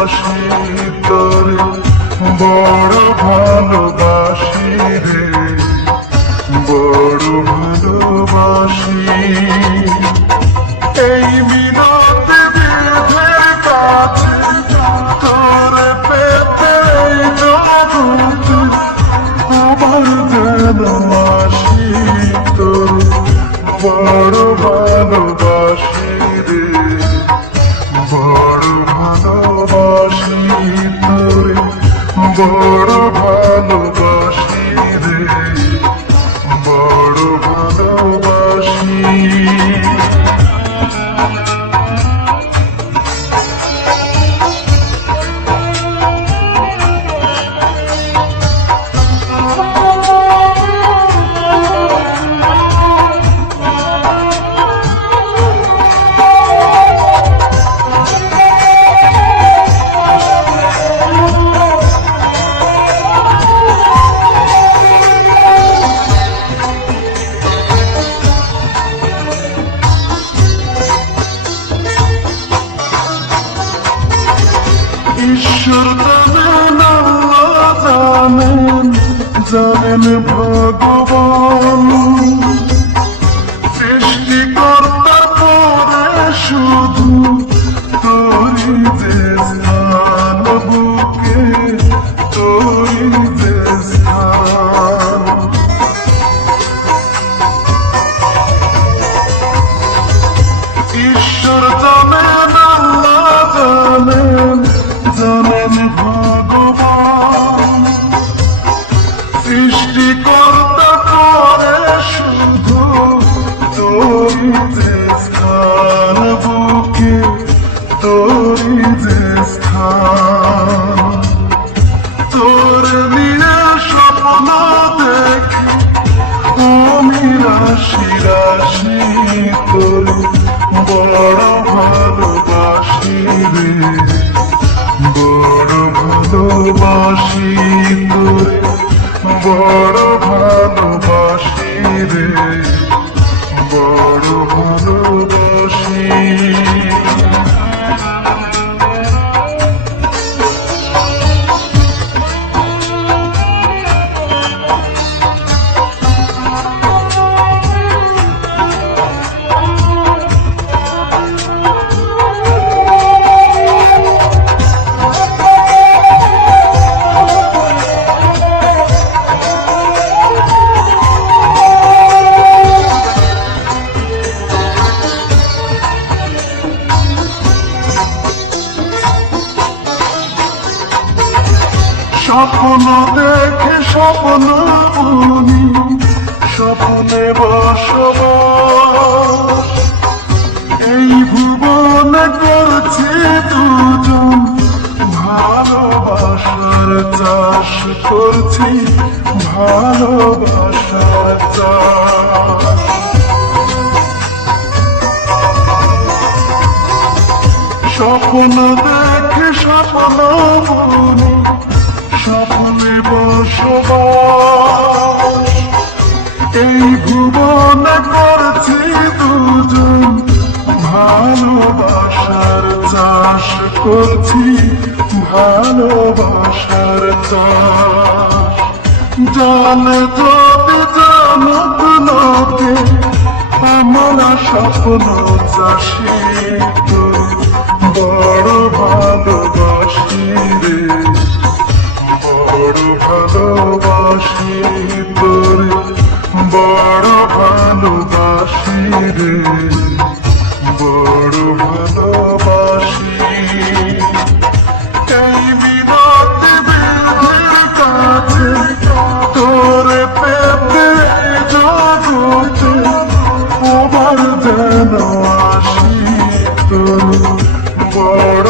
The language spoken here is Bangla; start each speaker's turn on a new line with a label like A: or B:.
A: ভালোবাসি তোরে বড় ভালোবাসি রে। বড় ভালোবাসি এই মিনতে বিধে কাছে তোরে। পেতে জগতে আমার জানাসি তোর বড় ভালোবাসি তোরে বড় ভালোবাসি রে বড় Şırdanın ağzanın Zalim Bhagavan স্থান বুকে তোরি যে স্থান তোর নিয়ে স্বপ্ন দেখি আমি রাশি রাশি তোর বড় ভালোবাসি রে বড় বড় ভালোবাসি রে বড় ভালোবাসি। স্বপ্ন দেখে স্বপ্ন বুনি স্বপ্নে বসবাস। এই ভুবনে করছে দুজন, ভালোবাসার চাষ করছি, ভালোবাসার চাষ। স্বপ্ন দেখে স্বপ্ন বুনি স্বপ্নে বসবাস। এই ভুবনে করছি দুজন, ভালোবাসার চাষ করছি, ভালোবাসার চাষ। জানে যদি আমরা স্বপ্ন চাষি বড় ভালোবাসি রে বড় ভালোবাসি। এই বিনতে বিধের কাছে তোরে পেতে জগতে যেন আসি তোর বড়